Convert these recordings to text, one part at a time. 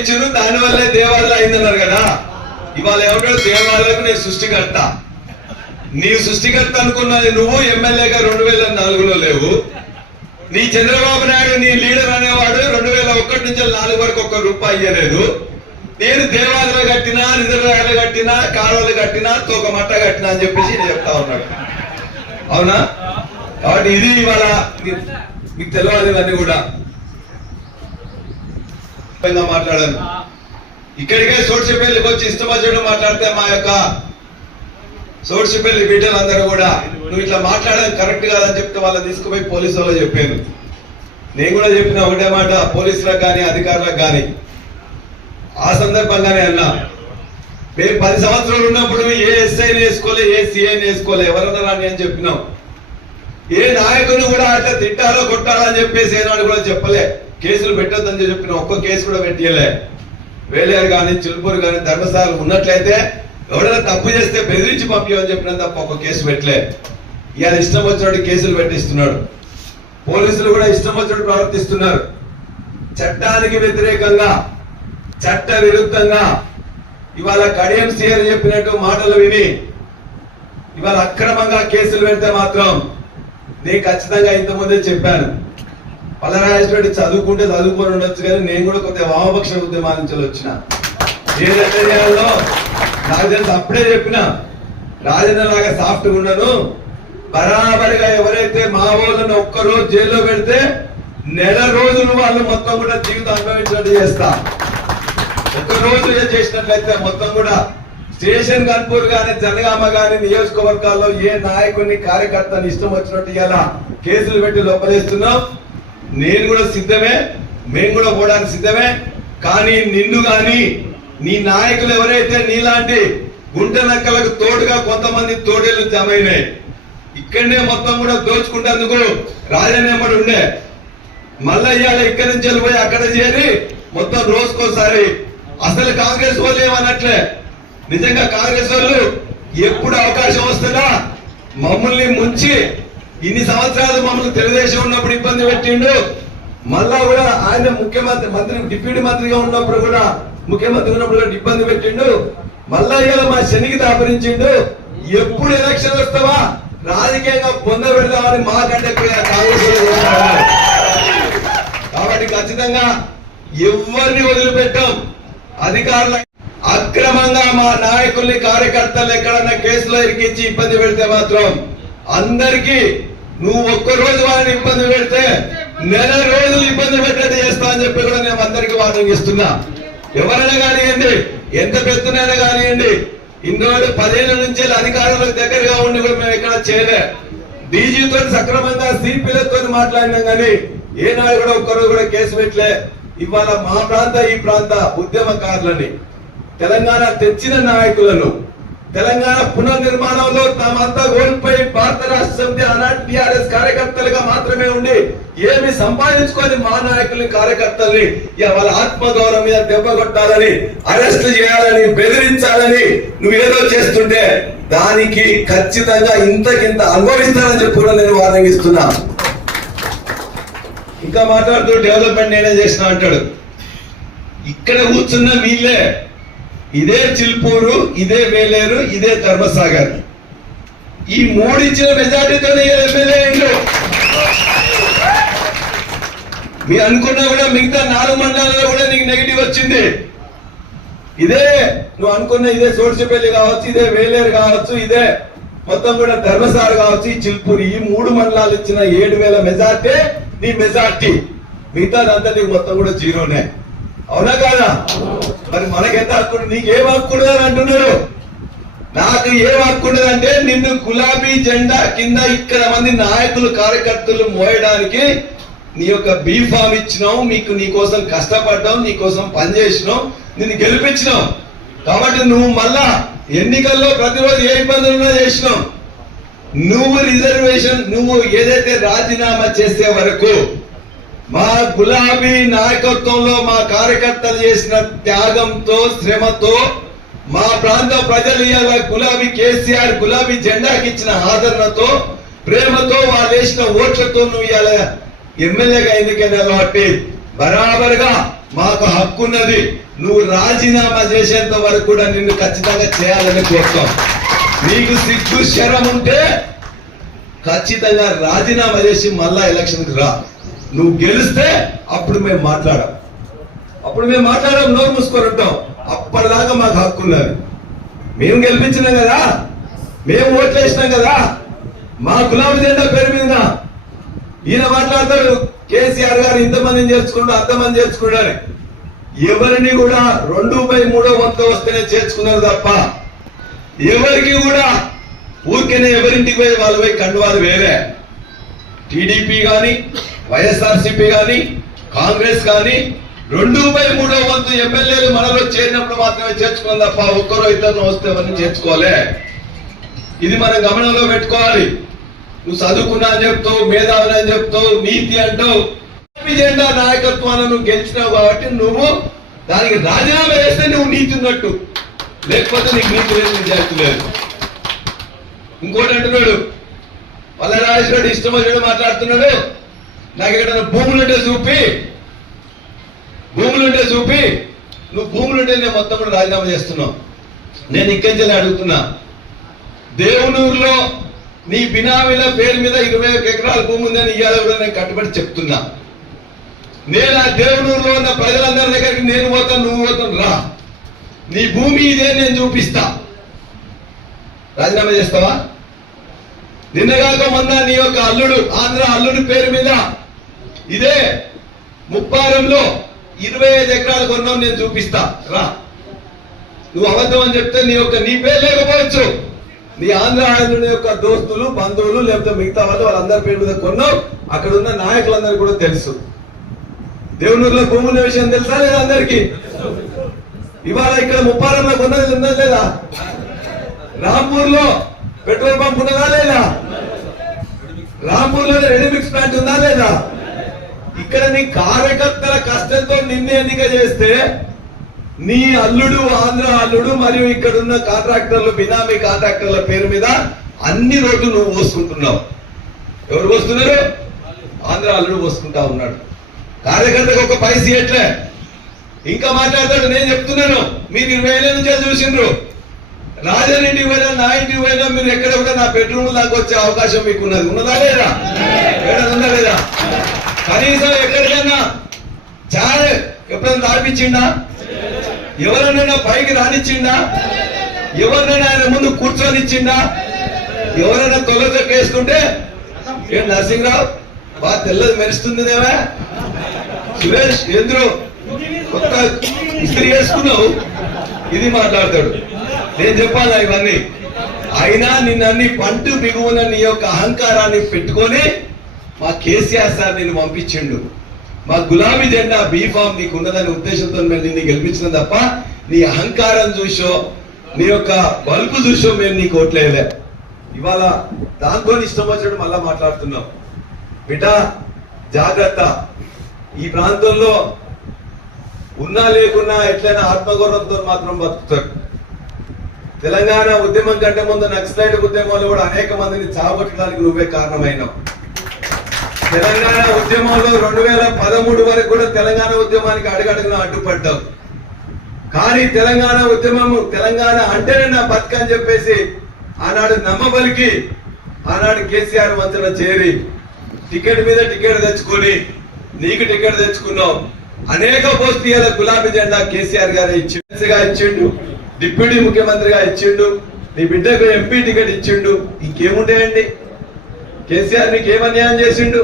సృష్టించును దాని వల్లే దేవాలయం అయిందన్నారు కదా. ఇవాళ ఏమంటాడు దేవాలయం నేను సృష్టికర్త. నీ సృష్టికర్త అనుకున్నది నువ్వు ఎమ్మెల్యేగా రెండు వేల నాలుగులో లేవు. నీ చంద్రబాబు నాయుడు నీ లీడర్ అనేవాడు రెండు వేల ఒకటి నుంచి నాలుగు వరకు ఒక్క రూపాయి ఇవ్వలేదు నేను దేవాలయాలు కట్టినా రిజర్వాయర్లు కట్టినా కాలువలు కట్టినా తోక మట్ట కట్టినా అని చెప్పేసి నేను చెప్తా ఉన్నాడు. అవునా? కాబట్టి ఇది ఇవాళ మీకు తెలియాలి ఇవన్నీ కూడా. మాట్లాడాను ఇక్కడికే సోడ్చిపల్లికి వచ్చి ఇష్టమచ్చడం మాట్లాడితే మా యొక్క సోడ్చిపల్లి బిడ్డలందరూ కూడా నువ్వు ఇట్లా మాట్లాడడం కరెక్ట్ కాదని చెప్తే వాళ్ళని తీసుకుపోయి పోలీసు వాళ్ళు చెప్పాను. నేను కూడా చెప్పిన ఒకటే మాట పోలీసులకు కానీ అధికారులకు కానీ ఆ సందర్భంగానే అన్నా మేము పది సంవత్సరాలు ఉన్నప్పుడు ఏ ఎస్ఐని వేసుకోలే ఏ సిఐని వేసుకోలే ఎవరన్నా రాని అని చెప్పినాం. ఏ నాయకుని కూడా అట్లా తిట్టాలో కొట్టాలని చెప్పేసి ఏనాడు కూడా చెప్పలే. కేసులు పెట్టొద్దని చెప్పిన ఒక్క కేసు కూడా పెట్టియలే. వేలేరు కానీ చిలుపూరు కానీ ధర్మశాల ఉన్నట్లయితే ఎవరైనా తప్పు చేస్తే బెదిరించి పంపించమని చెప్పిన తప్ప ఒక కేసు పెట్టలే. ఇవాళ ఇష్టం వచ్చినట్టు కేసులు పెట్టిస్తున్నాడు. పోలీసులు కూడా ఇష్టం వచ్చినట్టు ప్రవర్తిస్తున్నారు. చట్టానికి వ్యతిరేకంగా చట్ట విరుద్ధంగా ఇవాళ కడియం సీఆర్ చెప్పినట్టు మాటలు విని ఇవాళ అక్రమంగా కేసులు పెడితే మాత్రం నేను ఖచ్చితంగా ఇంతకుముందే చెప్పాను. పల్లరాజేశ్వరి చదువుకుంటే చదువుకొని ఉండొచ్చు కానీ నేను కూడా కొంత వామపక్ష ఉద్యమాల నుంచి వచ్చిన. ఏదంటే చేయాలో నాకు తెలిసి అప్పుడే చెప్పిన రాజేంద్ర లాగా సాఫ్ట్ ఉండను. బరాబరిగా ఎవరైతే మా వాళ్ళని ఒక్కరోజు జైల్లో పెడితే నెల రోజులు వాళ్ళు మొత్తం కూడా జీవితం అనుభవించినట్టు చేస్తా. ఒక్క రోజు ఏం చేసినట్లయితే మొత్తం కూడా స్టేషన్ కన్పూర్ గాని జనగామ గాని నియోజకవర్గాల్లో ఏ నాయకుని కార్యకర్తని ఇష్టం వచ్చినట్టు ఇలా కేసులు పెట్టి లోపలేస్తున్నాం. నేను కూడా సిద్ధమే మేము కూడా పోవడానికి సిద్ధమే. కానీ నిన్ను కానీ నీ నాయకులు ఎవరైతే నీలాంటి గుంట నక్కలకు తోడుగా కొంతమంది తోడేళ్ళు జమైనాయి ఇక్కడనే మొత్తం కూడా దోచుకుంటేందుకు రాజనేమడు ఉండే. మళ్ళా ఇవాళ ఇక్కడి నుంచి వెళ్ళిపోయి అక్కడ చేరి మొత్తం రోజుకోసారి అసలు కాంగ్రెస్ వాళ్ళు ఏమన్నట్లే నిజంగా కాంగ్రెస్ వాళ్ళు ఎప్పుడు అవకాశం వస్తుందా మమ్మల్ని ముంచి ఇన్ని సంవత్సరాలు మమ్మల్ని తెలుగుదేశం ఉన్నప్పుడు ఇబ్బంది పెట్టిండు. మళ్ళా కూడా ఆయన ముఖ్యమంత్రి మంత్రి డిప్యూటీ మంత్రిగా ఉన్నప్పుడు కూడా ముఖ్యమంత్రి ఉన్నప్పుడు కూడా ఇబ్బంది పెట్టిండు. మళ్ళా ఇవాళ మా శనికి దాపరించిండు. ఎప్పుడు ఎలక్షన్ వస్తావా? రాజకీయంగా పొంద పెడదామని మాకంటే కాబట్టి ఖచ్చితంగా ఎవరిని వదిలిపెట్టాం? అధికారుల అక్రమంగా మా నాయకుల్ని కార్యకర్తలు ఎక్కడన్నా కేసులో ఇరికించి ఇబ్బంది పెడితే మాత్రం అందరికీ నువ్వు ఒక్క రోజు వారిని ఇబ్బంది పెడితే నెల రోజులు ఇబ్బంది పెట్టేది చేస్తా అని చెప్పి కూడా నేను అందరికీ వాదన ఇస్తున్నా. ఎవరైనా కానివ్వండి ఎంత పెద్దనైనా కానివ్వండి ఇన్నోడు పదేళ్ళ నుంచి అధికారులకు దగ్గరగా ఉండి కూడా మేము ఇక్కడ చేయలే. డీజీతో సక్రమంగా సిపిలతో మాట్లాడినాం కానీ ఏనాడు కూడా ఒక్కరోజు కూడా కేసు పెట్టలే. ఇవాళ మా ప్రాంత ఈ ప్రాంత ఉద్యమకారులని తెలంగాణ తెచ్చిన నాయకులను తెలంగాణ పునర్నిర్మాణంలో తామంతా కోల్పోయి భారత రాష్ట్ర సమితి ఆనాటి టిఆర్ఎస్ కార్యకర్తలుగా మాత్రమే ఉండి ఏమి సంపాదించుకొని మా నాయకుల్ని కార్యకర్తల్ని వాళ్ళ ఆత్మగౌరవం మీద దెబ్బ కొట్టాలని అరెస్ట్ చేయాలని బెదిరించాలని నువ్వు ఏదో చేస్తుంటే దానికి ఖచ్చితంగా ఇంతకింత అనుభవిస్తానని చెప్పి కూడా నేను వార్నింగ్ ఇస్తున్నా. ఇంకా మాట్లాడుతూ డెవలప్మెంట్ నేనే చేసిన అంటాడు. ఇక్కడ కూర్చున్న వీళ్ళే ఇదే చిల్పూరు ఇదే వేలేరు ఇదే ధర్మసాగర్. ఈ మూడు ఇచ్చిన మెజార్టీతోనే ఎమ్మెల్యే అయిండు మీ అనుకున్నా కూడా మిగతా నాలుగు మండలాల్లో కూడా నీకు నెగిటివ్ వచ్చింది. ఇదే నువ్వు అనుకున్న ఇదే సోడ్చిపల్లి కావచ్చు ఇదే వేలేరు కావచ్చు ఇదే మొత్తం కూడా ధర్మసార కావచ్చు ఈ చిల్పూరి ఈ మూడు మండలాలు ఇచ్చిన ఏడు వేల మెజార్టీ నీ మెజార్టీ. మిగతాదంతా నీకు మొత్తం కూడా జీరోనే. అవునా కాదా? మరి మనకెంత హక్కు నీకేం హక్కు అని అంటున్నారు. నాకు ఏం హక్కు అంటే నిన్ను గులాబీ జెండా కింద ఇక్కడ మంది నాయకులు కార్యకర్తలు మోయడానికి నీ యొక్క బీఫామ్ ఇచ్చినాం మీకు నీ కోసం కష్టపడ్డాం నీ కోసం పనిచేసినాం నిన్ను గెలిపించినాం కాబట్టి నువ్వు మళ్ళా ఎన్నికల్లో ప్రతిరోజు ఏ ఇబ్బందులు ఉన్నా చేసినావు. నువ్వు రిజర్వేషన్ నువ్వు ఏదైతే రాజీనామా చేసే వరకు మా గులాబీ నాయకత్వంలో మా కార్యకర్తలు చేసిన త్యాగంతో శ్రమతో మా ప్రాంత ప్రజలు ఇవాళ గులాబీ కేసీఆర్ గులాబీ జెండాకి ఇచ్చిన ఆదరణతో ప్రేమతో వాళ్ళు వేసిన ఓట్లతో నువ్వు ఇవాళ ఎమ్మెల్యేగా ఎన్నికైనా కాబట్టి బరాబరుగా మాకు హక్కు ఉన్నది నువ్వు రాజీనామా చేసేంత వరకు కూడా నిన్ను ఖచ్చితంగా చేయాలని కోరుతాం. నీకు సిగ్గు శరం ఉంటే ఖచ్చితంగా రాజీనామా చేసి మళ్ళా ఎలక్షన్కి రా. నువ్వు గెలిస్తే అప్పుడు మేము మాట్లాడాం అప్పుడు మేము మాట్లాడాం నోరు మూసుకొని అప్పటిదాకా మాకు హక్కున్నారు మేము గెలిపించినాం కదా? మేము ఓట్లేసినాం కదా? మా గులాబీ జెండా పేరు మీద ఈయన మాట్లాడతాడు కేసీఆర్ గారు ఇంతమందిని చేర్చుకుంటూ అంతమంది చేర్చుకున్నారు ఎవరిని కూడా రెండు బై మూడో వంతు వస్తేనే చేర్చుకున్నారు తప్ప ఎవరికి కూడా ఊరికేనే ఎవరింటికి పోయి వాళ్ళు పోయి కండువాలు వేరే టీడీపీ కానీ వైఎస్ఆర్సీపీ కానీ కాంగ్రెస్ కానీ రెండు బై మూడో వంతు ఎమ్మెల్యేలు మనలో చేరినప్పుడు మాత్రమే చేర్చుకున్నాం తప్ప ఒక్కరో ఇద్దరు వస్తే ఎవరిని చేర్చుకోలే ఇది మనం గమనంలో పెట్టుకోవాలి. నువ్వు చదువుకున్నా అని చెప్తావు మేధావులు అని చెప్తావు నీతి అంటావు. జెండా నాయకత్వాన్ని నువ్వు గెలిచినావు కాబట్టి నువ్వు దానికి రాజీనామా వేస్తే నువ్వు నీతి ఉన్నట్టు. లేకపోతే నీకు నీతి లేదు నిజాయితీ లేదు. ఇంకోటి అంటున్నాడు పల్లరాజేశ్వరుడు ఇష్టం వచ్చినట్టు మాట్లాడుతున్నాడు. నాకు ఎక్కడ భూములుంటే చూపి. భూములుంటే చూపి. నువ్వు భూములుంటే నేను మొత్తం కూడా రాజీనామా చేస్తున్నావు నేను ఇక్కడి అడుగుతున్నా? దేవునూరులో నీ బినామీల పేరు మీద ఇరవై ఒక ఎకరాల భూమి ఉందని ఇవాళ కూడా నేను కట్టుబడి చెప్తున్నా. నేను ఆ దేవునూరులో ఉన్న ప్రజలందరి దగ్గరికి నేను పోతాను నువ్వు పోతాను రా. నీ భూమి ఇదే నేను చూపిస్తా. రాజీనామా చేస్తావా? నిన్నగాక మొన్న నీ యొక్క అల్లుడు ఆంధ్ర అల్లుడి పేరు మీద ఇదే ముప్పారంలో ఇరవై ఐదు ఎకరాలు కొన్నాం నేను చూపిస్తా. రా. నువ్వు అబద్ధం అని చెప్తే నీ యొక్క నీ పేరు లేకపోవచ్చు. నీ ఆంధ్ర ఆంధ్రుని యొక్క దోస్తులు బంధువులు లేకపోతే మిగతా వాళ్ళు వాళ్ళందరి పేరు మీద కొన్నావు అక్కడ ఉన్న నాయకులందరూ కూడా తెలుసు. దేవునూరులో భూముల విషయం తెలుసా లేదా అందరికి? ఇవాళ ఇక్కడ ముప్పారంలో కొన్నది ఉందా లేదా? రాంపూర్లో పెట్రోల్ పంప్ ఉన్నదా లేదా? రాంపూర్లో లో ప్లాంట్ ఉందా లేదా? ఇక్కడ నీ కార్యకర్తల కష్టంతో నిన్ను ఎన్నిక చేస్తే నీ అల్లుడు ఆంధ్ర అల్లుడు మరియు ఇక్కడ ఉన్న కాంట్రాక్టర్లు బినామీ కాంట్రాక్టర్ల పేరు మీద అన్ని రోడ్లు నువ్వు పోసుకుంటున్నావు. ఎవరు పోస్తున్నారు? ఆంధ్ర అల్లుడు పోసుకుంటా ఉన్నాడు. కార్యకర్తకు ఒక పైసీ ఎట్లే? ఇంకా మాట్లాడతాడు నేను చెప్తున్నాను. మీరు ఇరవై ఏళ్ళ నుంచే చూసిండ్రు? రాజన్ పోయినా నా ఇంటికి పోయినా మీరు ఎక్కడ కూడా నా బెడ్రూమ్ దాకా వచ్చే అవకాశం మీకు ఉన్నది ఉన్నదా లేదా? ఏడా ఉందా లేదా? కనీసం ఎక్కడికైనా చాయ్ ఎప్పుడైనా తాపించిండా ఎవరైనా పైకి రానిచ్చిండా? ఎవరినైనా ఆయన ముందు కూర్చొనిచ్చిండా? ఎవరైనా తొలగ వేసుకుంటే ఏం నరసింహరావు బాగా తెల్లది మెరుస్తుంది దేవా. సురేష్ ఎందులో కొత్త ఇస్త్రీ వేసుకున్నావు. ఇది మాట్లాడతాడు. నేను చెప్పాలా ఇవన్నీ? అయినా నిన్నన్ని పంటు బిగువున నీ యొక్క అహంకారాన్ని పెట్టుకొని మా కేసీఆర్ సార్ నేను పంపించిండు. మా గులాబీ జెండా బీఫామ్ నీకు ఉన్నదనే ఉద్దేశంతో మేము నిన్ను గెలిపించిన తప్ప నీ అహంకారం చూసో నీ యొక్క బల్బు చూసో మేము నీకు ఓట్లేయలే ఇవాళ దాంతో ఇష్టం వచ్చినట్టు మళ్ళా మాట్లాడుతున్నాం. బిడ్డ జాగ్రత్త. ఈ ప్రాంతంలో ఉన్నా లేకున్నా ఎట్లయినా ఆత్మగౌరవంతో మాత్రం బతుకుతారు. తెలంగాణ ఉద్యమం కంటే ముందు నక్సలైట్ ఉద్యమంలో కూడా అనేక మందిని చావగొట్టడానికి నువ్వే కారణమైనావు. తెలంగాణ ఉద్యమంలో రెండు వేల పదమూడు వరకు కూడా తెలంగాణ ఉద్యమానికి అడుగడుగున అడ్డుపడ్డావు. కానీ తెలంగాణ ఉద్యమం తెలంగాణ అంటేనే నా బతుకని చెప్పేసి ఆనాడు నమ్మబలికి ఆనాడు కేసీఆర్ వంతన చేరి టికెట్ మీద టికెట్ తెచ్చుకొని నీకు టికెట్ తెచ్చుకున్నావు. అనేక పోస్టుల గులాబీ జెండా కేసీఆర్ గారు ఇచ్చిండుగా ఇచ్చిండు. డిప్యూటీ ముఖ్యమంత్రిగా ఇచ్చిండు నీ బిడ్డకు ఎంపీ టికెట్ ఇచ్చిండు ఇంకేముంటాయండి? కేసీఆర్ నీకు ఏమన్యాయం అన్యాయం చేసిండు?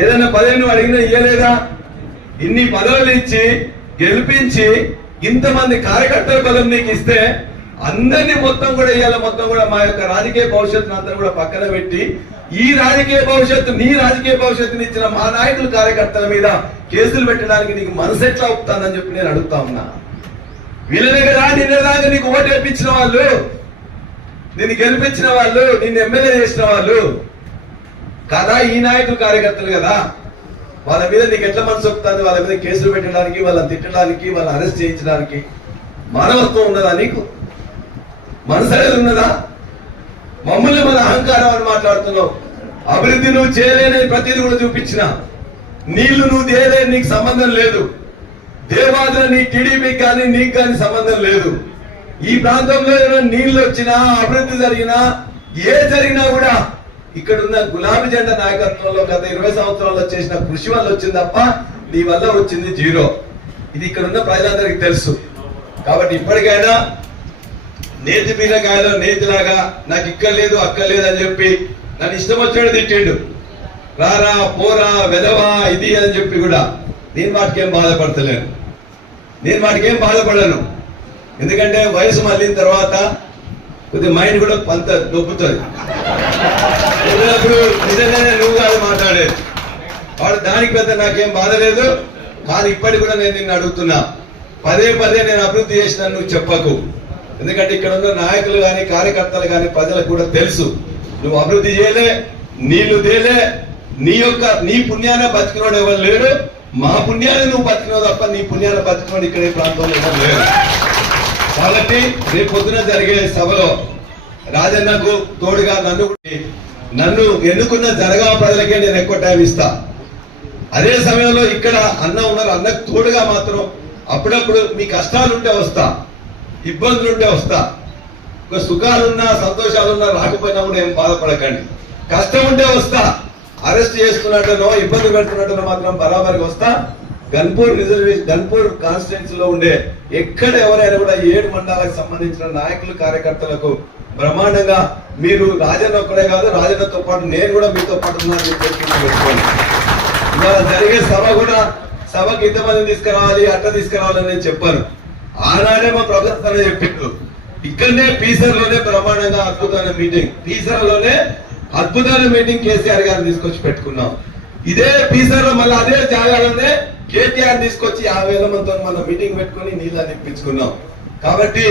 ఏదైనా పదవి నువ్వు అడిగినా ఇయ్యలేదా? ఇన్ని పదవులు ఇచ్చి గెలిపించి ఇంతమంది కార్యకర్తల బలం నీకు ఇస్తే అందరినీ మొత్తం కూడా ఇవాళ మొత్తం కూడా మా యొక్క రాజకీయ భవిష్యత్తును అందరూ కూడా పక్కన పెట్టి ఈ రాజకీయ భవిష్యత్తు నీ రాజకీయ భవిష్యత్తుని ఇచ్చిన మా నాయకుల కార్యకర్తల మీద కేసులు పెట్టడానికి నీకు మనసు ఎట్లా అవుతానని చెప్పి నేను అడుగుతా ఉన్నా. వీళ్ళ దగ్గర నిన్నదాకా నీకు ఓటు వేయించిన వాళ్ళు నిన్ను గెలిపించిన వాళ్ళు నిన్ను ఎమ్మెల్యే చేసిన వాళ్ళు. కదా ఈ నాయకులు కార్యకర్తలు కదా? వాళ్ళ మీద నీకు ఎట్లా మనసు వస్తుంది వాళ్ళ మీద కేసులు పెట్టడానికి వాళ్ళని తిట్టడానికి వాళ్ళని అరెస్ట్ చేయించడానికి మానవత్వం ఉన్నదా నీకు? మనసు అనేది ఉన్నదా? మమ్మల్ని మన అహంకారం అని మాట్లాడుతున్నావు. అభివృద్ధి నువ్వు చేయలేని ప్రతిదీ కూడా చూపించిన. నీళ్ళు నువ్వు చేయలేని నీకు సంబంధం లేదు. దేవాదుల నీ టీడీపీకి కానీ నీకు కానీ సంబంధం లేదు. ఈ ప్రాంతంలో ఏమైనా నీళ్ళు వచ్చినా అభివృద్ధి జరిగినా ఏ జరిగినా కూడా ఇక్కడ ఉన్న గులాబీ జెండా నాయకత్వంలో గత ఇరవై సంవత్సరాల్లో చేసిన కృషి వల్ల వచ్చింది తప్ప నీ వల్ల వచ్చింది జీరో. ఇది ఇక్కడ ఉన్న ప్రజలందరికీ తెలుసు. కాబట్టి ఇప్పటికైనా నేతి బీరకాయలో నేతిలాగా నాకు ఇక్కడ లేదు అక్కడ లేదు అని చెప్పి నన్ను ఇష్టం వచ్చినట్టు తిట్టిండు. రారా పోరా వెదవా ఇది అని చెప్పి కూడా నేను ఏం బాధపడతలేను. నేను వాటికేం బాధపడను. ఎందుకంటే వయసు మళ్ళిన తర్వాత కొద్దిగా మైండ్ కూడా కొంత దొబ్బుతుంది నిజంగానే నువ్వు కాదు మాట్లాడేది. వాడు దానికి పెద్ద నాకేం బాధ లేదు. కానీ ఇప్పటికి కూడా నేను నిన్ను అడుగుతున్నా. పదే పదే నేను అభివృద్ధి చేసిన నువ్వు చెప్పకు. ఎందుకంటే ఇక్కడ ఉన్న నాయకులు కానీ కార్యకర్తలు కానీ ప్రజలకు కూడా తెలుసు. నువ్వు అభివృద్ధి చేయలే నీళ్ళు తేలే నీ యొక్క నీ పుణ్యాన బతికినోడు ఎవరు లేడు. మా పుణ్యాన్ని నువ్వు బతికినావు తప్ప నీ పుణ్యాన బతికినోడు ఇక్కడ ఈ ప్రాంతంలో లేరు. కాబట్టి రేపు పొద్దున జరిగే సభలో రాజన్నకు తోడుగా నన్ను నన్ను ఎన్నుకున్న జనగామ ప్రజలకే నేను ఎక్కువ టైం ఇస్తా. అదే సమయంలో ఇక్కడ అన్న ఉన్నారు అన్నకు తోడుగా మాత్రం అప్పుడప్పుడు మీ కష్టాలు ఉంటే వస్తా ఇబ్బందులు ఉంటే వస్తా. ఒక సుఖాలున్నా సంతోషాలున్నా రాకపోయినా కూడా ఏం బాధపడకండి. కష్టం ఉంటే వస్తా. అరెస్ట్ చేసుకున్నట్టునో ఇబ్బంది పెడుతున్నట్టునో మాత్రం బరాబర్గా వస్తా. గన్పూర్ రిజర్వేషన్ గన్పూర్ కాన్స్టిట్యున్సీ లో ఉండే ఎక్కడ ఎవరైనా కూడా ఏడు మండలాలకు సంబంధించిన నాయకులు కార్యకర్తలకు బ్రహ్మాండంగా మీరు రాజన్న ఒక్కడే కాదు రాజన్నతో పాటు నేను కూడా మీతో పాటు ఉన్నానని చెప్పి పెట్టుకోండి. ఇవాళ జరిగే సభ కూడా సభకి ఇంతమంది తీసుకురావాలి అట్ట తీసుకురావాలని నేను చెప్పాను. ఆనాడే మా ప్రభుత్వం చెప్పిండు. ఇక్కడనే పీసర్లోనే బ్రహ్మాండంగా అద్భుతమైన మీటింగ్ పీసర్లోనే అద్భుతమైన మీటింగ్ కేసీఆర్ గారిని తీసుకొచ్చి పెట్టుకున్నాం. ఇదే పీసర్లో మళ్ళీ అదే జాగాలనే కేటీఆర్ తీసుకొచ్చి యాభై వేల మందితో మన మీటింగ్ పెట్టుకొని నీళ్ళ నిప్పించుకున్నాం కాబట్టి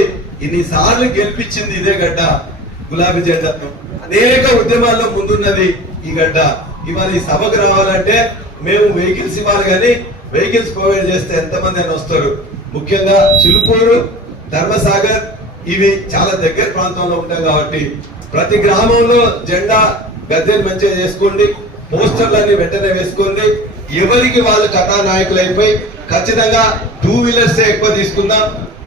ఇన్ని సార్లు గెలిపించింది ఇదే గడ్డ. గులాబీ జెండా అనేక ఉద్యమాల్లో ముందున్నది ఈ గడ్డ. ఇవాళ ఈ సభకు రావాలంటే మేము వెహికల్స్ ఇవ్వాలి కానీ వెహికల్స్ ప్రొవైడ్ చేస్తే ఎంతమంది అని వస్తారు. ముఖ్యంగా చిలుపూరు ధర్మసాగర్ ఇవి చాలా దగ్గర ప్రాంతంలో ఉంటాం కాబట్టి ప్రతి గ్రామంలో జెండా గద్దెలు మంచిగా చేసుకోండి పోస్టర్లన్నీ వెంటనే వేసుకోండి. ఎవరికి వాళ్ళు కథానాయకులు అయిపోయి ఖచ్చితంగా టూ వీలర్స్ ఎక్కువ తీసుకుందాం.